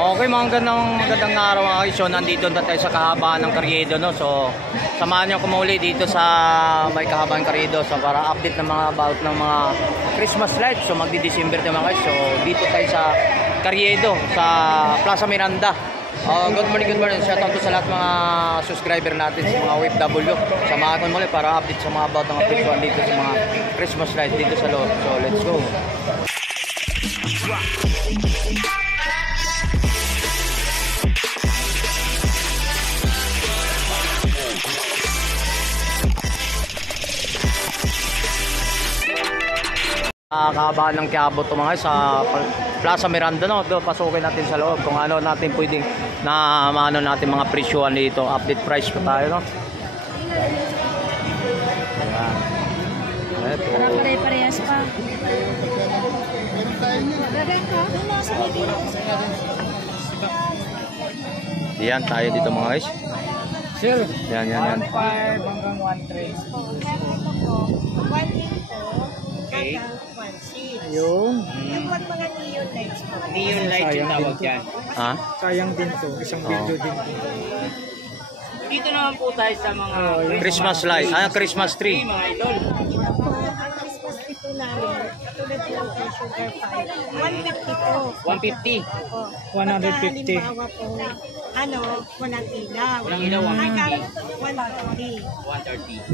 Okay, magandang araw mga guys. So nandito na tayo sa kahabaan ng Carriedo, no. So samahan niyo ako muli dito sa may kahabaan Carriedo so para update ng mga about ng mga Christmas lights. So magdi-December na mga guys. So dito tayo sa Carriedo sa Plaza Miranda. Good morning. Shout out to sa lahat mga subscriber natin sa mga OFW. Samahan ko muli para update sa mga about ng presyo dito sa mga Christmas lights dito sa loob. So let's go. Kahabaan ng Quiapo ito mga sa Plaza Miranda, no? Doon pasukin natin sa loob kung ano natin pwedeng na maano natin mga presyuan dito. Update price pa tayo, no? Ayan. Ito. Para pare-parehas pa. Yan tayo dito mga guys. Sir, Yan. 1.5 hanggang 1.3. Okay. Yung Yung mga neon lights po. Neon light yung tawag yan. Ha? sayang din to, isang video din to. Dito naman po tayo sa mga Christmas light. Christmas tree. mga idol. Ang Christmas tree po namin, katulad lang po sugar pie. 150 po. 150. Opo. 150. Pagka halimbawa po, walang ilaw. Walang ilaw, 150. 130.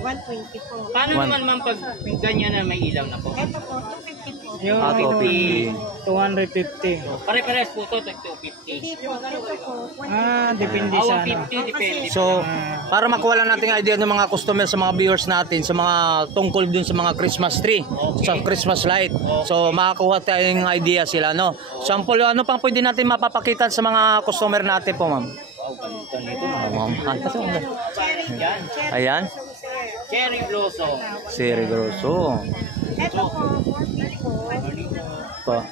120 po. Paano naman man pag ganyan na may ilaw na po? Ito po, 250 po. Yung Ah, 250. Pare-pares po ito, 250. Hindi po, ito po. Depende sa ano. 150 depende. So, para makuha lang natin idea ng mga customer sa mga viewers natin sa mga tungkol dun sa mga Christmas tree, sa Christmas light. So, makakuha tayong idea sila, no? Sample, ano pang pwede natin mapapakita sa mga customer natin po, ma'am? Yan. Ayan. Cherry blossom. Cherry grosso. Ito po, 40 po. Pa.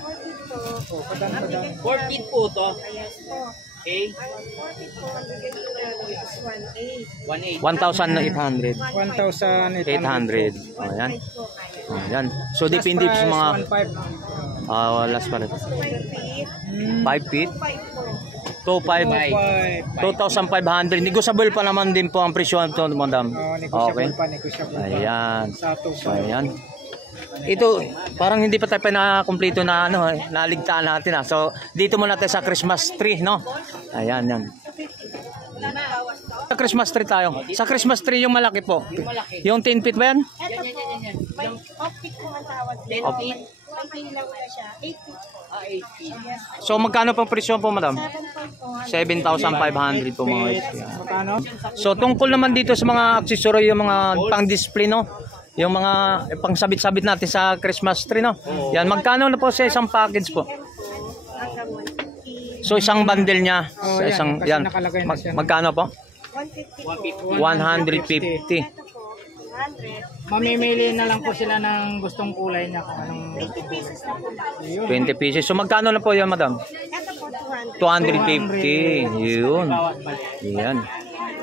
14 po to. Yes po. Okay. Ang 40 po, ang bigay po namin is 1.8. 1.8. 1,800. 1,800. 800. Ayan. po kaya. Ayan. So, depende sa mga... 1.5. last pa rin. 5 feet, 5 feet. 5 po. 2,500. 2,500. Negotiable pa naman din po ang presyo nito, madam. Okay. Negotiable pa. Ayan. Sa So, ayan. Ito, parang hindi pa tayo na-kompleto na ano, naligtaan natin. So, dito muna tayo sa Christmas tree, no? Ayan, yan. Sa Christmas tree tayo. Sa Christmas tree yung malaki po. Yung 10 feet ba yan? Ito po, may off-feet po ang tawag. 10 feet. May ilaw na siya. 8 feet po. 8 feet. Yes. So, magkano pang presyo po, madam? 7,500. 7,500 po mga guys. Magkano? So, tungkol naman dito sa mga accessory, yung mga pang-display, no? Yung mga pang-sabit-sabit natin sa Christmas tree, no? Yan, magkano na po sa isang package po? Hanggang 150. So, isang bundle niya. Oh, Sa yan, isang, kasi yan. nakalagay na siya. Magkano po? 150 po. 150. Ito po, 200. Mamimili na lang po sila ng gustong kulay niya kung anong 80 pieces na po lang. 20 pieces. So, magkano na po yan, madam? Ito po, 200. 250. Yun. Yan.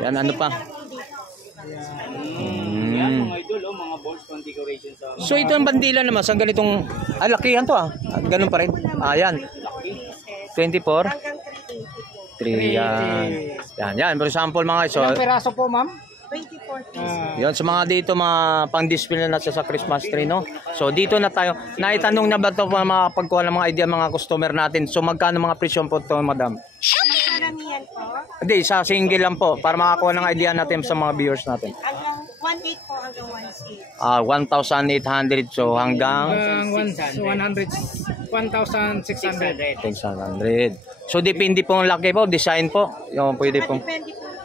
Yan, ano pa? Yan mga idol, mga balls pang decoration sa So, ito ang bandila naman. Sa ganitong, lakihan to ganun pa rin. Yan. 24. Hanggang 380 po. 3 yan. Yan. For example, mga guys. So, Ilang peraso po, ma'am? 24 pieces. yun, sa mga dito, mga pang-display na sa Christmas tree, no? So, dito na tayo. Naitanong na ba ito para makapagkuha ng mga idea mga customer natin? So, magkano mga presyon po ito, madam? Karamihan po. Hindi, sa single lang po para makakuha ng idea natin sa mga viewers natin. Hanggang 1.8 po hanggang 1.6. 1,800 so hanggang 1,600. 600. So depende po ang laki po, design po. Yung pwede po. Depende po kung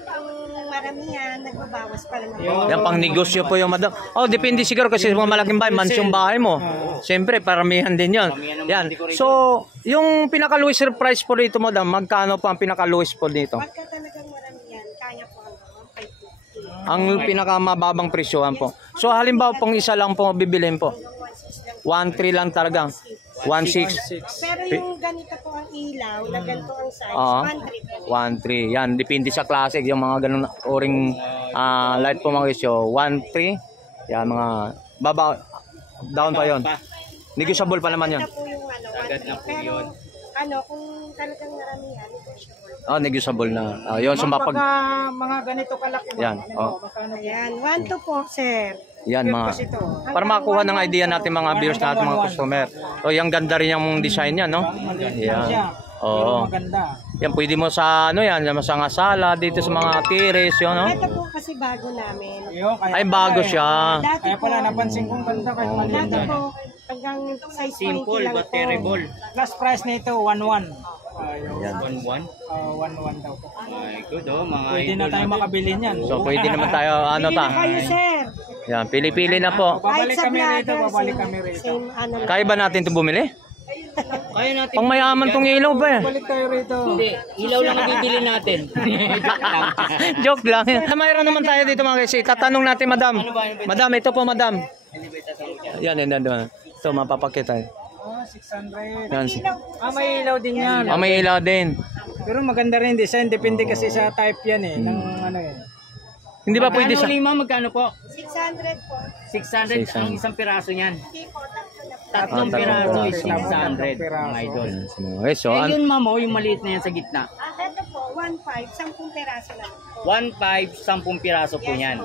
maramihan, nagbabawas pa naman. Yan pang negosyo po yung madam. Oh, depende siguro kasi mga malaking bahay, mansyon bahay mo. Siyempre, paramihan din yun. Yan. So, yung pinaka-lowest price po dito, madam, magkano po ang pinaka-lowest po dito? Pagka talagang maramihan, kaya po hanggang 550. Ang pinaka-mababang presyohan po. So, halimbawa pong isa lang po bibilhin po. 1.3 lang talaga. 1.6. Pero yung ganito po ang ilaw, na ganito ang size, Oo. 1.3. 1.3. Yan, depende sa classic. Yung mga ganun oring light po mga isyo. 1.3. Yan, mga baba, down pa yon. Negotiable pa naman yun. Ito po yung ano, Agad na po 1.3. Pero yun. ano, kung talagang maramihan, negotiable. Oh, negotiable na. Yun, so Ma'am, mapag... pagka mga ganito kalaki, ma'am, Yan, ano, oh. magkano po? Ayan, 1-2 po, sir. Yan mga... Kasi ito. Para makakuha ng idea natin mga viewers natin, mga customer. So, yung ganda rin yung design niya, no? Maliit lang Yan. siya. Pero Oo. maganda. Yan, pwede mo sa, ano yan, sa mga sala, dito sa mga tiris, yun, no? Ito po kasi bago namin. Yun, kaya Ay, bago pala, siya. Dati Kaya po, pala napansin kong ganda kahit maliit dati lang. po, hanggang size 20 Simple lang but po. terrible. Last price na ito, 1-1. Yan. 1-1. 1-1 daw po. My good oh, mga Pwede na idol tayo natin. makabili niyan. So, pwede naman tayo, ano Pili ta? na kayo, sir. Yan, pili-pili na po. Babalik Kahit sa kami rito, vlogger, babalik same- kami rito. same ano lang. Kaya ba natin ito bumili? Kaya natin. Pang mayaman tong ilaw ba eh? Balik tayo rito. Hindi, ilaw lang ang bibili natin. Joke lang. Mayroon naman tayo dito mga guys. Tatanong natin, madam. Madam, ito po, madam. Yan, yan, yan. Ito, mapapakita. 600. Yan. May ilaw din yan. May ilaw din. Pero maganda rin design. Depende kasi sa type yan eh. Ng ano eh. Hindi ba pwede sa... Lima, magkano po? 600 po. 600 ang isang piraso niyan. Hindi po, tatlo na po. Tatlong tatlong piraso is piraso. 600, mga idol. Okay, so, Eh, yun ma'am, yung maliit na yan sa gitna. Ito po, 1.5, 10 peraso lang po. 1.5, 10 piraso po yan.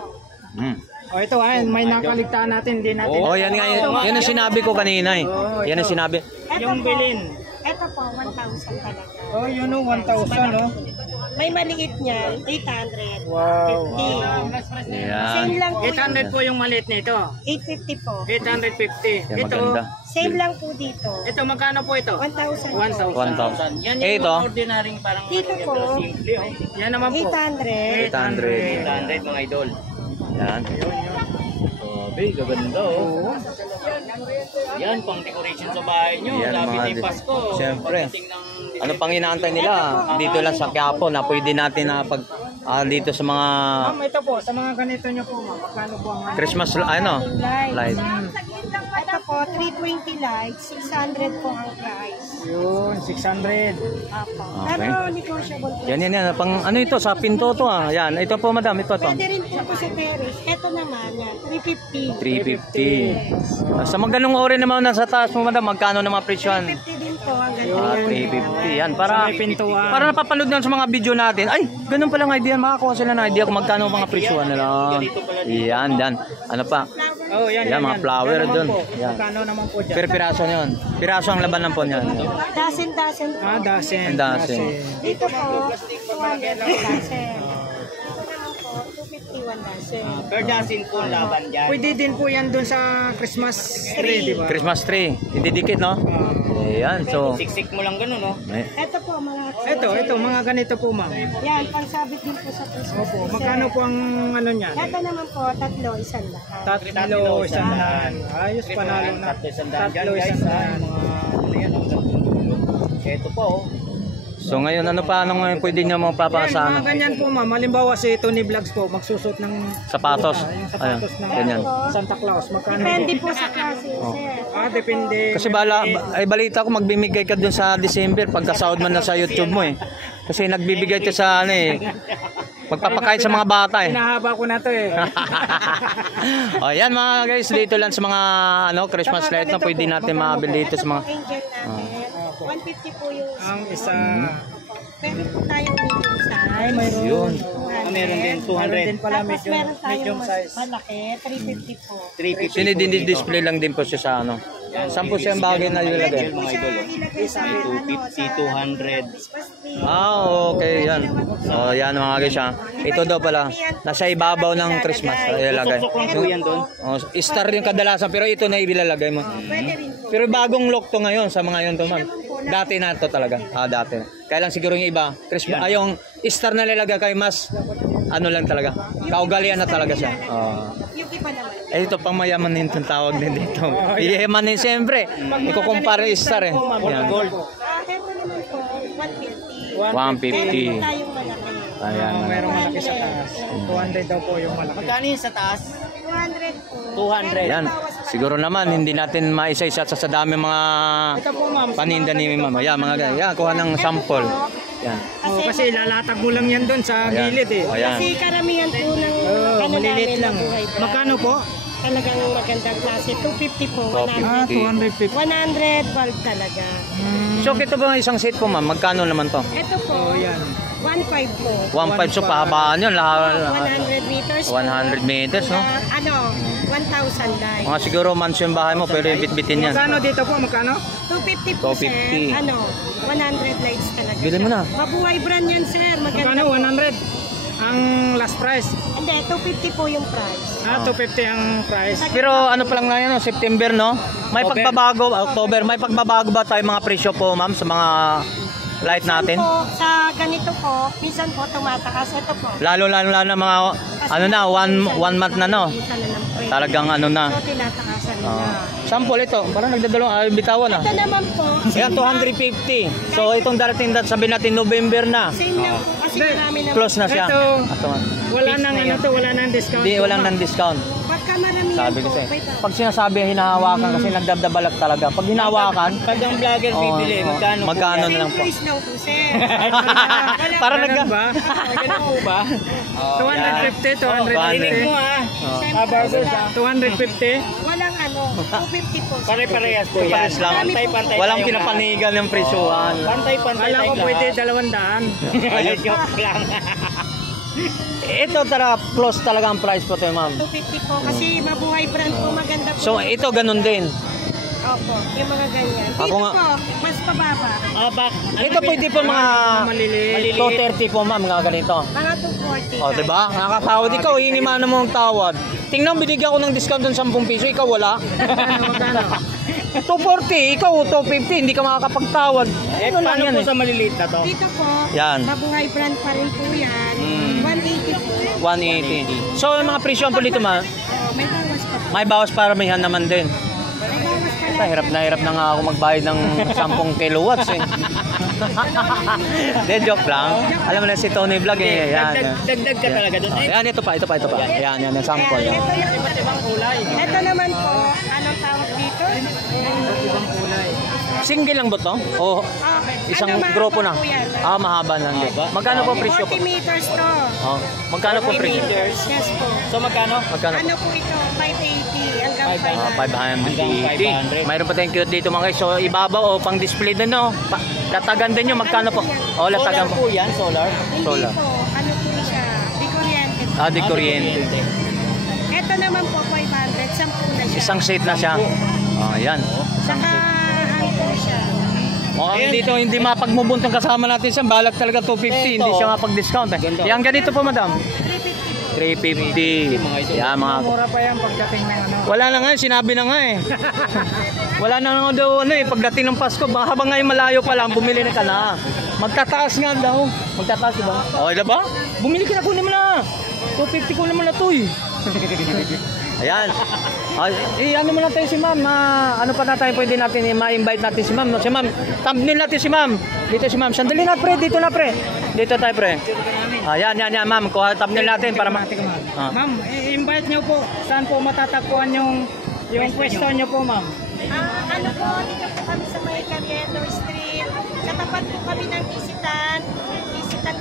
Ito may nakaligtaan natin. Hindi natin. Oh, yan nga. Yan ang sinabi ko kanina eh. Yan ang sinabi. Yung bilin. Ito po, 1,000 talaga. Oh, yun o. 1,000 no? May maliit niyan, 800. Wow. 50. Yan. Same lang po. 800 po yung maliit nito. 850 po. 850. Yan, Ito. maganda. Same lang po dito. Ito magkano po ito? 1,000 po. 1,000. 1,000. Yan Eh, yung ito. mga ordinaryong parang Dito po. simple oh. Yan naman po. 800. 800. 800 mga idol. Yan. Sabi, gaganda oh. Yan, pang decoration sa bahay nyo. Yan, Lapit mga ni Pasko. Siyempre. Pagdating ng Ano pang inaantay nila? Dito lang sa Quiapo na pwede natin na pag dito sa mga Ma'am, ito po. Sa mga ganito nyo po, ma'am. Magkano po ang Christmas ano? Light. Ito po, 320 lights, 600 po ang price. Yun, 600. Apo. Okay. Pero negotiable po. Yan. Pang ano ito sa pinto to ah. Yan, ito po madam, ito to. Pwede rin po sa terrace. Ito naman yan, 350. 350. Sa mga ganung ori naman nasa taas mo madam, magkano na mga presyon? 350 din po ang ganito. 350. Yan para Sa may pintuan. para napapanood lang sa mga video natin. Ay, ganun pala ng idea, makakuha sila ng idea kung magkano ang mga presyon nila. Yan. Ano pa? Oh, yan, Yan, mga flower Yan naman dun. po. Yan. Magkano naman po dyan? Per piraso niyon. Piraso ang laban ng po niyan. Dasen po. Dasen. Dito po, 200 per dasen. Ito naman po, 250 one dasen. per dozen po laban dyan. Pwede din po yan dun sa Christmas tree, di ba? Christmas tree. Ididikit, no? Ayan, so... Siksik mo lang ganun, no? Ito po, mga Ito, mga ganito po, ma'am. yan, pansabit din po sa Christmas. Opo, magkano po ang ano niyan? Ito naman po, tatlo, isang lahat. Tatlo, isang daan. Ayos, panalo na. Tatlo isang daan dyan, Tatlo, guys. isang daan. Ano yan, ang dulo. Ito po, oh. So ngayon, ano pa anong pwede nyo mga Yan, papakasahan? mga ganyan po, ma'am. Halimbawa si Tony Vlogs po, magsusot ng Sapatos. yung sapatos Ayan, ng ganyan. Santa Claus. Magkano Depende po? po sa klase, sir. Depende. Kasi ay balita ko magbibigay ka dun sa December pagkasahod man na sa YouTube mo eh. Kasi nagbibigay ka sa ano eh. Magpapakain sa mga bata eh. Hinahaba ko na to eh. O yan mga guys, dito lang sa mga ano Christmas light na pwede natin mabili dito sa mga Ito po, angel natin. 150 po yung Ang isa. Meron po tayong medium size. Ay, mayroon. yun. Meron din, Meron din 200. pala Tapos meron tayong medium mas size. malaki, 350 po. 350 Sinidin-display lang din po siya sa ano. Saan po siya ang bagay na ilagay? Pwede po siya ilagay sa ano, 250, 200. Christmas tree. Okay, yan. So, yan mga guys ha. Ito daw pala, nasa ibabaw ng Christmas. Ilalagay. Susok lang po yan doon. Star yung kadalasan, pero ito na ilalagay mo. Pwede rin po. Pero bagong look to ngayon sa mga yun to ma'am. Dati na to talaga. Dati. Kaya lang siguro yung iba, Christmas, yung star na nilagay kay mas, ano lang talaga. Kaugalian na talaga siya. Yung iba naman. Ito pang mayaman din itong tawag din dito. Yaman din siyempre. Ikukumpara yung star eh. Yan. Ito naman po, 150. 150. Meron tayong malaki. Ayan. Mayroong malaki sa taas. 200 daw po yung malaki. Magkano yung sa taas? 200 po. 200. Yan. Siguro naman, hindi natin maisa-isa sa dami mga Ito po, ma'am. paninda ni mama. Yan, mga ganyan. Yan, kuha ng sample. Yan. Kasi lalatag mo lang yan doon sa Ayan. gilid eh. Ayan. Kasi karamihan po ng ano Maliliit namin, lang. mabuhay brand. Magkano po? talagang magandang klase. 250 po. 250. 100 bulb talaga. So ito ba isang set po ma'am? Magkano naman to? Ito po, 1.5 po. 1.5 so pahabaan yun. 100 meters po. 100 meters, no? Ano, 1,000 light. Mga siguro mansion bahay mo, pero bitbitin yan. Magkano dito po? Magkano? 250 po, 250. sir. Ano, 100 lights talaga. Bilhin mo siya. na. Mabuhay brand yan, sir. Maganda Magkano? po. 100? Ang last price? Hindi, 250 po yung price. 250 ang price. Pero ano pa lang na yan, no? September, no? May October. pagbabago, October, may pagbabago ba tayo mga presyo po, ma'am, sa mga light natin? Po, sa ganito po, minsan po tumataas. Ito po. Lalo na mga, ano na, one month na, no? Minsan na ng presyo. Talagang ano na. So, tinataasan nila. Sample ito, parang nagdadalawang bitawan ah. Ito naman po, Ayan, 250. So itong darating sabihin natin November na. same lang po. Kasi marami na. Close na siya. Ito, Ito, wala fixed nang na ano yun. to, wala nang discount. Di, walang non-discount. Pagka marami Sabi yan ko po, sa'yo. wait lang. Pag sinasabi hinahawakan kasi nagdadabalag talaga. Pag hinahawakan, Pag ang vlogger bibili, magkano po magkano yan? na lang Same po. price lang po, sir. Para Ganun nagka... ba? Ganun po ba? 250, 250. Rinig mo ah. Siyempre, 250. walang ano, 250 po. Pare-parehas po yan. Pares lang. Pantay-pantay Walang tayo pinapanigan ng presyuhan. Pantay-pantay Kala ko tayo pwede lahat. 200. Joke lang. Ito tara, close talaga ang price po tayo, ma'am. 250 po kasi mabuhay brand po, maganda po. So ito ganun din. Opo, yung mga ganyan. Dito Ako nga- po, mas pababa. Ito pwede po mga Maliliit. 230 po, ma'am, mga ganito. Mga 240. O, diba? Nakakatawad ikaw, hinimana mo ang tawad. Tingnan, binigyan ko ng discount ng 10 piso, ikaw wala. 240, ikaw 250, hindi ka makakapagtawad. Eh, Ano lang paano yan po eh. sa maliliit na to? Dito po, Yan. mabuhay brand pa rin po yan. 180 po. 180. So, yung mga presyo po dito, ma, May bawas pa po. may bawas paramihan naman din. May bawas pa Sa hirap na nga ako magbayad ng 10 kilowatts eh. De, joke lang. Alam mo na si Tony Vlog eh. Yan. Dagdag ka talaga doon. Oh, yan, ito pa. Yan, yung sample. Ayan, ito, Iba't ibang kulay. ito naman po, anong tawag dito? Single lang ba to? O isang mahaba grupo na? po yan? Mahaba na. Magkano po presyo po? 40 meters to. Oh, magkano po 40 presyo? meters. Yes po. So magkano? Magkano po? Ano po ito? 580 hanggang 580. 500. 500. Mayroon pa tayong cute dito mga guys. So ibabaw o pang display din no. Latagan din nyo. Magkano po? O latagan Solar po. po yan, solar. Hindi Solar. po. Ano po siya? Di kuryente po. Di kuryente. Ito naman po 500. 10 na siya. Isang set na siya. Oh, yan. Saka ano po siya? Oh, dito hindi mapagmubuntong kasama natin siya. Balak talaga 250. Hindi siya mapag-discount. Yan ganito po madam. 350 po. 350. Yan mga Mura pa yan pagdating ng ano. wala na nga, sinabi na nga eh. Wala na nga daw ano eh, pagdating ng Pasko, habang ngayon malayo pa lang, bumili na ka na. Magtataas nga daw. Magtataas diba? Okay na ba? Bumili ka na, kunin mo na. 250 kunin mo na to eh. Ayan. Ano mo na tayo si ma'am, ano pa na tayo pwede natin, ma-invite natin si ma'am. Si ma'am, thumbnail natin si ma'am. Dito si ma'am. Sandali na pre, dito na pre. Dito tayo pre. Yan ma'am, kuha thumbnail natin para Ma'am, i-invite nyo po. Saan po matatagpuan yung pwesto nyo po, ma'am? Ano po, dito po kami sa may Carriedo Street. Katapat po kami ng Isitan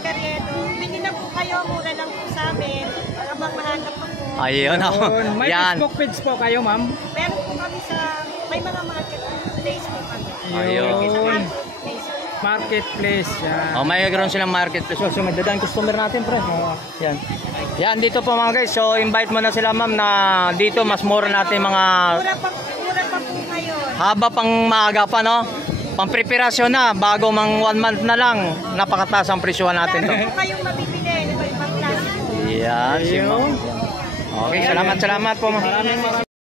Carriedo. Bili na po kayo, mura lang po sa amin. Habang mahanap po po. Ayun ako. May Yan. Facebook page po kayo, ma'am? Meron po kami may mga marketplace po kami. Ayun. Marketplace. Marketplace. Yan. Oh, may ganoon silang marketplace. So, may dadang customer natin, pre. Yan. Yan, dito po mga guys. So, invite mo na sila, ma'am, na dito mas mura natin mga Mura pa po ngayon. haba pang maaga pa, no? Pang preparasyon na, bago mang 1 month na lang, napakataas ang presyohan natin to. Meron po kayong mabibili. Iba-ibang klase po. Yan, si ma'am. Okay, salamat po, ma'am.